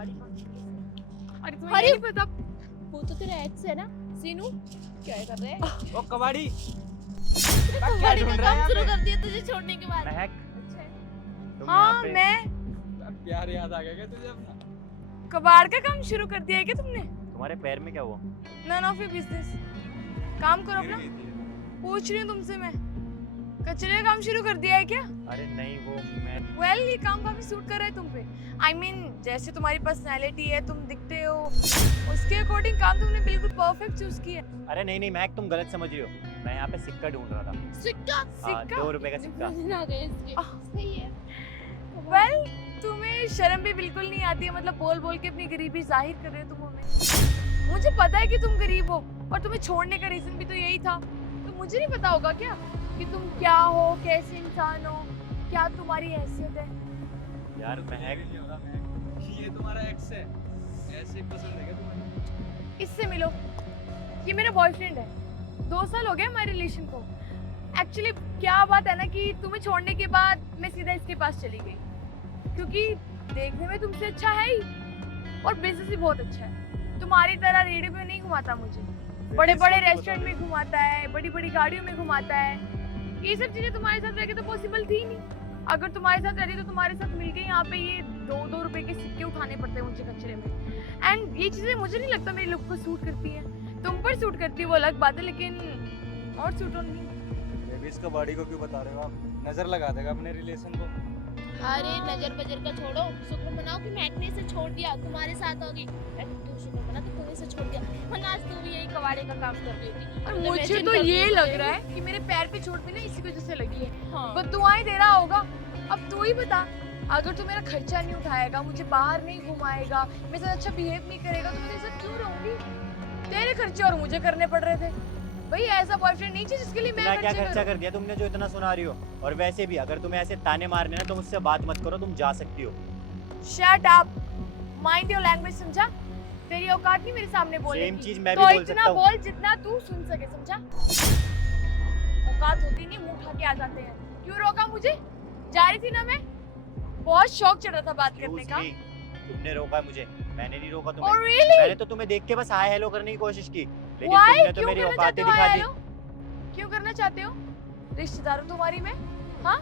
गाड़ी कौन सी है? अरे तुम्हें ये नहीं पता? वो तो तेरा एक्स है ना सीनू। क्या कर रहे हैं? वो कबाड़ी गाड़ी ढूंढ का रहा है काम यहाँ शुरू पे? कर दिया तुझे छोड़ने के बाद। महक अच्छा है। तुम हाँ यहाँ पे मैं प्यार याद आ गया क्या तुझे अपना? कबाड़ का काम शुरू कर दिया है क्या तुमने? तुम्हारे पैर में क्या हुआ? None of your business. काम करो गिर अपना। गई थी। पूछ रही हूँ तुमसे मैं, कचरे का काम शुरू कर दिया है क्या? अरे नहीं वो मैं वेल ये काम काफी सूट कर रहा है तुम पे। आई मीन जैसे तुम्हारी पर्सनैलिटी है, तुम दिखते हो, उसके अकॉर्डिंग काम तुमने बिल्कुल परफेक्ट चूज किया है। अरे नहीं महक तुम गलत समझ रही हो। मैं यहाँ पे सिक्का ढूंढ रहा था। सिक्का। हाँ, सिक्का? 2 रुपए का सिक्का। दिन आ गए इसके। आह। सही है। वेल तुम्हें शर्म भी बिल्कुल नहीं आती है, मतलब बोल बोल के अपनी गरीबी जाहिर कर रहे हो तुम हमें। मुझे पता है कि तुम गरीब हो और तुम्हें छोड़ने का रीजन भी तो यही था, तो मुझे नहीं पता होगा क्या कि तुम क्या हो, कैसे इंसान हो, क्या तुम्हारी हैसियत है? यार महक ये तुम्हारा एक्स है, ऐसे पसंद है क्या तुम्हें? इससे मिलो, ये मेरा बॉयफ्रेंड है। 2 साल हो गए हमारे रिलेशन को। एक्चुअली क्या बात है ना कि तुम्हें छोड़ने के बाद मैं सीधा इसके पास चली गई, क्योंकि देखने में तुमसे अच्छा है ही और बिजनेस भी बहुत अच्छा है। तुम्हारी तरह रेडियो में नहीं घुमाता मुझे, बड़े बड़े रेस्टोरेंट में घुमाता है, बड़ी बड़ी गाड़ियों में घुमाता है। ये सब चीजें तुम्हारे साथ रह के तो पॉसिबल थी नहीं। अगर तुम्हारे साथ रहती तो तुम्हारे साथ मिलके यहाँ पे ये 2-2 रुपए के सिक्के उठाने पड़ते हैं मुझे कचरे में। एंड ये चीजें मुझे नहीं लगता मेरे लुक को सूट करती हैं। तुम पर सूट करती है वो अलग बात है, लेकिन और सूट ऑन नहीं। बेबी इसका बॉडी को क्यों बता रहे हो आप? नजर लगा देगा अपने रिलेशन को। अरे नजर बजर का छोड़ो, शुक्र मनाओ कि मैक ने इसे छोड़ दिया, तुम्हारे साथ होगी। तू शुक्र मना कि तूने इसे छोड़ दिया, वरना आज तू भी यही कबाड़े का काम कर रही थी। और मतलब मुझे imagine तो कर ये रही लग थी। रहा है कि मेरे पैर पे चोट भी ना इसी वजह से लगी है। हाँ। बददुआएं दे रहा होगा। अब तू ही बता, अगर तू मेरा खर्चा नहीं उठाएगा, मुझे बाहर नहीं घुमाएगा, मेरे साथ अच्छा बिहेव नहीं करेगा, तो मैं तेरे साथ क्यों रहूंगी? तेरे खर्चे और मुझे करने पड़ रहे थे। भाई ऐसा बॉयफ्रेंड नहीं चाहिए जिसके लिए मैं इतना क्या खर्चे खर्चा करूं। कर दिया तुमने जो इतना सुना रही हो? और वैसे भी अगर तुम्हें ऐसे ताने मारने ना तो मुझसे बात मत करो, तुम जा सकती हो। Shut up, mind your language, समझा? तेरी औकात नहीं मेरे सामने बोलने सेम की। चीज मैं तो भी बोल इतना सकता हूँ। बोल जितना तू सुन सके, समझा? औकात होती नहीं, मुंह उठा के आ जाते हैं। क्यों रोका मुझे? जा रही थी ना मैं, बहुत शौक चढ़ रहा था बात करने Excuse का। me, तुमने रोका मुझे, मैंने नहीं रोका और तुम्हें। रियली मैंने तो तुम्हें देख के बस हाय हेलो करने की कोशिश की, लेकिन Why? तुमने तो क्यों मेरी करना औकातें चाहते हो दिखा हाय दी। हेलो? क्यों करना चाहते हो? रिश्तेदार हो तुम्हारी मैं, हाँ?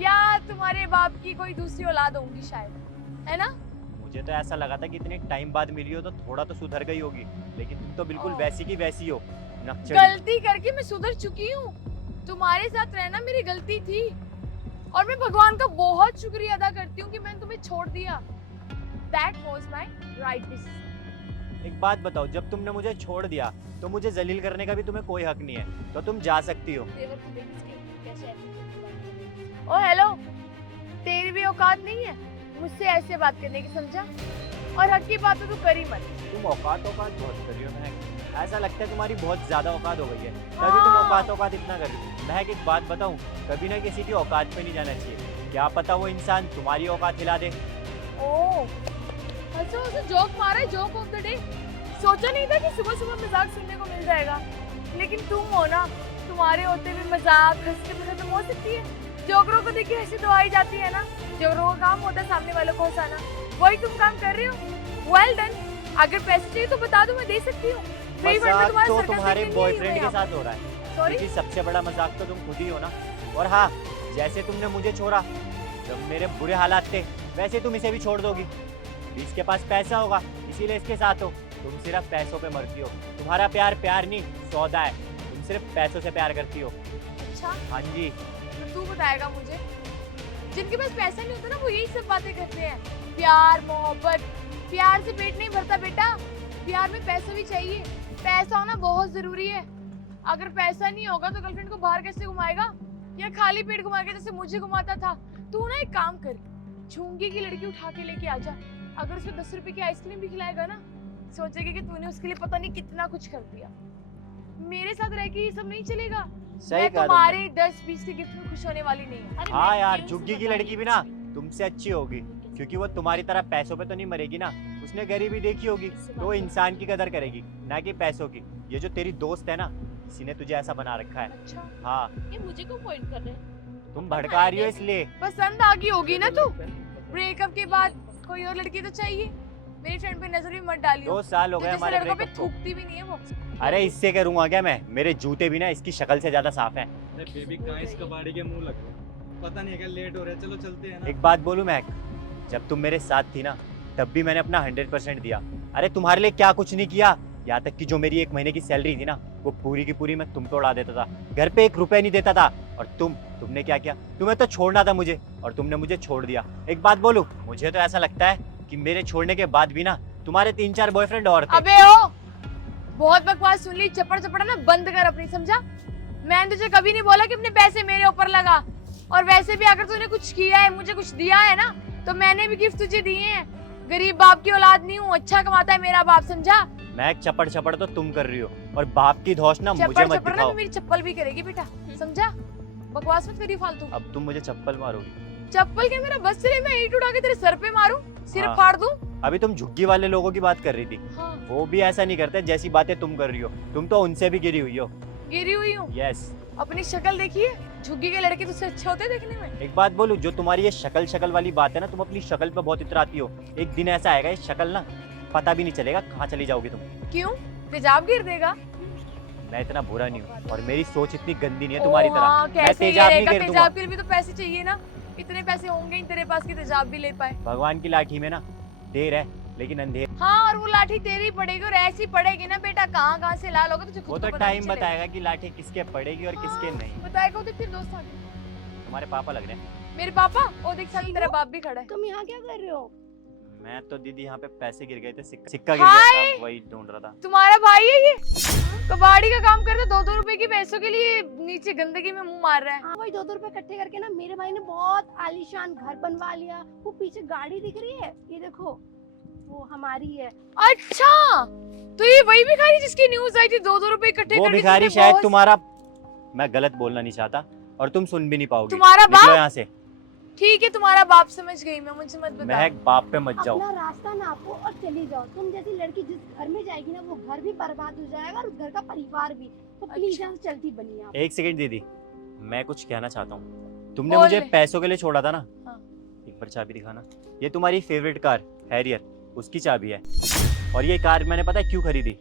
या तुम्हारे बाप की कोई दूसरी औलाद होंगी शायद, है ना? मुझे तो ऐसा लगा था कि इतने टाइम बाद मिली हो तो थोड़ा तो सुधर गई होगी, लेकिन तुम तो बिल्कुल ओह। वैसी की वैसी हो, नक्चड़ी। गलती करके मैं सुधर चुकी हूँ। तुम्हारे साथ रहना मेरी गलती थी और मैं भगवान का बहुत शुक्रिया अदा करती हूँ कि मैंने तुम्हें छोड़ दिया। That was my right decision. एक बात बताओ, जब तुमने मुझे छोड़ दिया तो मुझे जलील करने का भी तुम्हें कोई हक नहीं है, तो तुम जा सकती हो। तेवर को देख इसके कैसे attitude की बात कर रही है। ओ हेलो, तेरी भी औकात नहीं है मुझसे ऐसे बात करने की, समझा? और हक की बात तो तू कर ही मत। तुम औकात बहुत कर रही हो महक, ऐसा लगता है तुम्हारी बहुत ज्यादा औकात हो गई है, तभी तुम औकात इतना कर रही हो। महक एक बात बताऊं, कभी ना किसी की औकात पे नहीं जाना चाहिए, क्या पता वो इंसान तुम्हारी औकात हिला दे। ओह, हंसो हंसो जोक मारा है, जोक ऑफ द डे। सोचा नहीं था कि सुबह सुबह मजाक सुनने को मिल जाएगा, लेकिन तुम हो ना, तुम्हारे होते हुए मजाक हंसते में खत्म हो सकती है। जोकरों को देखिए हंसी तो आई जाती है ना, जोकरों का काम होता है सामने वालों को हंसाना, वही तुम काम कर रहे हो। Well done. अगर पैसे चाहिए तो बता दो, मैं दे सकती हूँ। नहीं वरना मजाक तुम्हारा तो सर्कस तुम्हारे देखने नहीं आई हूँ बॉयफ्रेंड के मैं साथ हो रहा है, यहाँ। सॉरी, क्योंकि सबसे बड़ा मजाक तो तुम खुद ही हो ना। और हाँ, जैसे तुमने मुझे छोड़ा जब मेरे बुरे हालात थे, वैसे तुम इसे भी छोड़ दोगी। इसके पास पैसा होगा इसीलिए इसके साथ हो। तुम सिर्फ पैसों पे मरती हो, तुम्हारा प्यार प्यार नहीं सौदा है, तुम सिर्फ पैसों से प्यार करती हो। अच्छा हाँ जी। तो तू बताएगा मुझे, जिनके पास पैसा नहीं होता ना वो यही सब बातें करते हैं, प्यार मोहब्बत। प्यार से पेट नहीं भरता बेटा, प्यार में पैसा भी चाहिए, पैसा होना बहुत जरूरी है। अगर पैसा नहीं होगा तो गर्लफ्रेंड को बाहर कैसे घुमाएगा, या खाली पेट घुमा के जैसे मुझे घुमाता था। तू ना एक काम कर, झुंगी की लड़की उठा के लेके आ जा, अगर उसको 10 रुपए की आइसक्रीम भी खिलाएगा ना, सोचेगी कि तूने उसके लिए पता नहीं कितना कुछ कर दिया। मेरे साथ रह के ये सब नहीं चलेगा। सही मैं कहा तुमने। तुम्हारे 10-20 के गिफ्ट में खुश होने वाली नहीं हूँ। अरे हाँ मैं यार, क्यों झुग्गी उससे की बता लड़की रही भी हूँ? ना तुमसे अच्छी होगी, क्योंकि वो तुम्हारी तरह पैसों पे तो नहीं मरेगी ना, उसने गरीबी देखी होगी तो वो इंसान की कदर करेगी, ना कि पैसों की। ये जो तेरी दोस्त है ना, इसी ने तुझे ऐसा बना रखा है। अच्छा, हाँ, ये मुझे क्यों पॉइंट कर रहे हैं? तुम भड़का रही हो इसलिए। पसंद आ गई होगी ना तू। ब्रेकअप के बाद कोई और लड़की तो चाहिए। मेरी फ्रेंड पे नजर भी मत डालियो। 2 साल हो तो गए जैसे हमारे लड़कों पे ब्रेकअप को। थूकती भी नहीं है वो। अरे इससे करूंगा क्या मैं? मेरे जूते भी ना इसकी शक्ल से ज्यादा साफ हैं। अरे बेबी कहाँ इस कबाड़ी के मुंह लग गए? पता नहीं है क्या लेट हो रहा है, चलो चलते हैं ना। एक बात बोलूं महक, जब तुम मेरे साथ थी ना तब भी मैंने अपना 100% दिया। अरे तुम्हारे लिए क्या कुछ नहीं किया, यहाँ तक कि जो मेरी 1 महीने की सैलरी थी ना वो पूरी की पूरी मैं तुम पे उड़ा देता था। घर पे 1 रुपया नहीं देता था। और तुमने क्या किया? तुम्हें तो छोड़ना था मुझे और तुमने मुझे छोड़ दिया। एक बात बोलूं, मुझे तो ऐसा लगता है कि मेरे छोड़ने के बाद भी ना तुम्हारे 3-4 बॉयफ्रेंड और थे। अबे ओ, बहुत बकवास सुन ली। चपड़ चपड़ा ना बंद कर अपनी, समझा? मैंने तुझे कभी नहीं बोला कि अपने पैसे मेरे ऊपर लगा। और वैसे भी अगर तूने कुछ किया है, मुझे कुछ दिया है ना, तो मैंने भी गिफ्ट तुझे दिए हैं। गरीब बाप की औलाद नहीं हूँ, अच्छा कमाता है मेरा बाप, समझा? मैं चपड़ चपड़ तो तुम कर रही हो और बाप की धौस ना मुझे चपड़ मत चपड़ ना दिखाओ। तो मेरी चप्पल भी करेगी बेटा, समझा? बकवास मत करिए फालतू। अब तुम मुझे चप्पल मारोगी। चप्पल के मेरा बस चले, मैं ईंट उठा के तेरे सर पे मारूं, सिर हाँ। फाड़ दूं। अभी तुम झुग्गी वाले लोगों की बात कर रही थी, हाँ, वो भी ऐसा नहीं करते जैसी बातें तुम कर रही हो। तुम तो उनसे भी गिरी हुई हो। गिरी हुई हूँ। यस। अपनी शक्ल देखिए, झुग्गी के लड़के तुझसे अच्छे होते हैं देखने में। एक बात बोलूं, जो तुम्हारी ये शक्ल वाली बात है ना, तुम अपनी शक्ल पे बहुत इतराती हो। एक दिन ऐसा आएगा ये शक्ल ना पता भी नहीं चलेगा कहाँ चली जाओगी तुम। क्यों? तेजाब गिर देगा। मैं इतना बुरा नहीं हूँ और मेरी सोच इतनी गंदी नहीं है तुम्हारी तरह। हाँ, मैं कैसे तेजाब नहीं गिरेगा? गिर दूंगा। तेजाब के लिए भी तो पैसे चाहिए ना। इतने पैसे होंगे ही तेरे पास कि तेजाब भी ले पाए। भगवान की लाठी में ना देर है लेकिन अंधेर। हाँ, और वो लाठी तेरी पड़ेगी और ऐसी पड़ेगी ना बेटा, कहाँ से लाल होगा तुझे खुद वो को तो पता टाइम नहीं चलेगा। बताएगा कि लाठी किसके पड़ेगी और किसके नहीं। बताएगा। तो तेरे दोस्त आ गए। तुम्हारे पापा लग रहे हैं। मेरे पापा? ओ देख सामने तेरा बाप भी खड़ा है। तुम यहाँ क्या कर रहे हो? मैं तो दीदी यहाँ पे पैसे गिर गए थे, सिक्का गिर गया हाय! था, वही ढूंढ रहा था। तुम्हारा भाई है ये? कबाड़ी का काम करता, 2-2 रुपए की पैसों के लिए नीचे गंदगी में मुंह मार रहा है। हाँ, वही 2-2 रुपए इकट्ठे करके ना मेरे भाई ने बहुत आलीशान घर बनवा लिया। वो पीछे गाड़ी दिख रही है, ये देखो, वो हमारी है। अच्छा, तो ये वही भिखारी जिसकी न्यूज आई थी 2-2 रुपए इकट्ठे वो करके भिखारी जिसने शायद बहुत- तुम्हारा, मैं गलत बोलना नहीं चाहता और तुम सुन भी नहीं पाओगी। तुम्हारा निकलो बाप? यहाँ से। ठीक है, तुम्हारा बाप समझ गई मैं, मुझे मत बता। महक, बाप पे मत जाओ। अपना रास्ता नापो और चली जाओ। तुम जैसी लड़की जिस घर में जाएगी ना, वो घर भी बर्बाद हो जाएगा और उस घर का परिवार भी। तो प्लीज अच्छा। यहाँ से चलती बनिए आप। एक सेकंड दीदी, मैं कुछ कहना चाहता हूँ। तुमने बोल मुझे ले। पैसों के लिए छोड़ा था ना। हाँ। एक बार चाबी दिखाना। ये तुम्हारी फेवरेट कार हैरियर, उसकी चाबी है। और ये कार मैंने पता है क्यों खरीदी?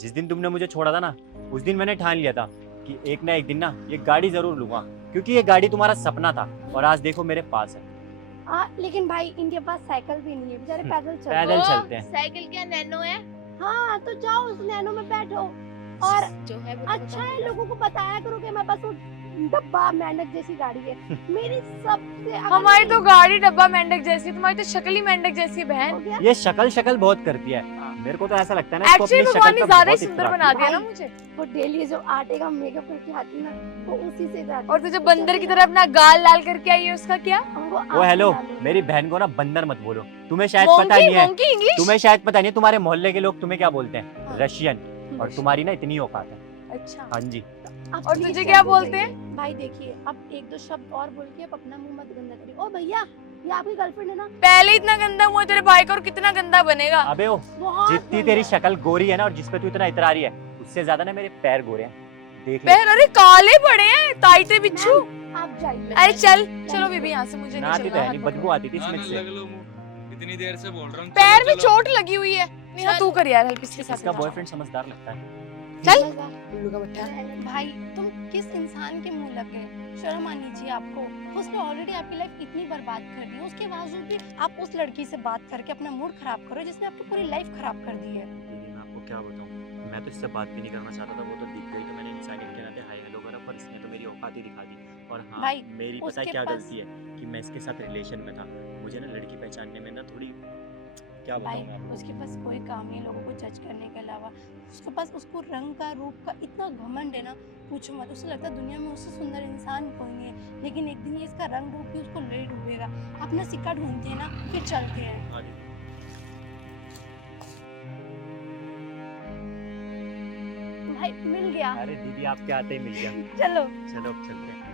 जिस दिन तुमने मुझे छोड़ा था ना, उस दिन मैंने ठान लिया था कि एक ना एक दिन ना ये गाड़ी जरूर लूंगा, क्योंकि ये गाड़ी तुम्हारा सपना था और आज देखो मेरे पास है। लेकिन भाई इनके पास साइकिल भी नहीं है, बेचारे पैदल चल पैदल चलते हैं। साइकिल क्या नैनो है? हाँ, तो जाओ उस नैनो में बैठो। और जो है अच्छा है, लोगों को बताया करो कि हमारे पास वो डब्बा मेंढक जैसी गाड़ी है। मेरी सबसे हमारी तो गाड़ी डब्बा मेंढक जैसी, तुम्हारी तो शक्ल ही मेंढक जैसी है हो बहन। गया। ये शक्ल बहुत करती है। मेरे को तो ऐसा लगता है ना इसको एक्चुअली अपनी भगवान शक्ल ने पे ज्यादा ही बहुत सुंदर इतराती बना है। दिया ना भाई। मुझे। वो डेली जो आटे का मेकअप करके आती ना, वो उसी से जाती और तुझे बंदर की तरह अपना गाल लाल करके आई है, उसका क्या? वो हेलो, मेरी बहन को ना बंदर मत बोलो। तुम्हें शायद पता नहीं है, मोंकी इंग्लिश? तुम्हें शायद पता नहीं है तुम्हारे मोहल्ले के लोग तुम्हें क्या बोलते हैं, हाँ। रशियन। और तुम्हारी ना इतनी औकात है। अच्छा, हाँ जी। अब और please तुझे चल क्या दो बोलते भैया। हैं? भाई देखिए, अब 1-2 शब्द और बोल के अब अपना मुंह मत गंदा करिए। ओ भैया, ये आपकी गर्लफ्रेंड है ना? पहले इतना गंदा हुआ तेरे भाई का और कितना गंदा बनेगा। अबे ओ, बहुत जितनी गंदा तेरी है। शक्ल गोरी है ना और जिसपे तू इतना इतरा रही है, उससे ज्यादा ना मेरे पैर गोरे हैं। देख ले। पैर अरे काले पड़े हैं, ताईते बिच्छू। मैम, आप जाइए। अरे चलो बीबी, यहाँ से मुझे ना नहीं आती तो चलना। है नहीं, हाथ बदबू आती थी ना इसमें ना से। लग लो मुंह, इतनी देर से बोल रहा हूँ। पैर चलो, में चलो। चोट लगी हुई है। नेहा तू कर यार हेल्प इसके साथ। इसका बॉयफ्रेंड समझदार लगता है। चल। उल्लू का बट्टा। भाई, तुम किस इंसान के मुंह लग गए? शर्म आनी चाहिए आपको। उसने ऑलरेडी आपकी लाइफ इतनी बर्बाद कर दी है, उसके बावजूद भी आप उस लड़की से बात करके अपना मूड खराब करो जिसने आपकी पूरी लाइफ खराब कर दी है। दीदी मैं आपको क्या बताऊं, मैं तो इससे बात भी नहीं करना चाहता था। वो तो दिख गई तो मैंने इंसानियत के नाते हाय हेलो करा, पर इसने तो मेरी औकात ही दिखा दी। और हाँ, भाई, मेरी पता है उसके क्या पास- गलती है कि मैं इसके साथ रिलेशन में था। मुझे ना लड़की पहचानने में ना थोड़ी, क्या भाई, बताऊं मैं आपको। उसके पास कोई काम नहीं लोगों को जज करने के अलावा। उसके पास उसको रंग का, रूप का इतना घमंड है ना, पूछो मत। उसे लगता है दुनिया में उससे सुंदर इंसान कोई नहीं है, लेकिन एक दिन ये इसका रंग रूप भी उसको ले डूबेगा। अपना सिक्का ढूंढते हैं ना, फिर चलते हैं। आगे। भाई मिल गया। अरे दीदी आपके आते ही मिल गया। चलो। चलो अब चलते हैं।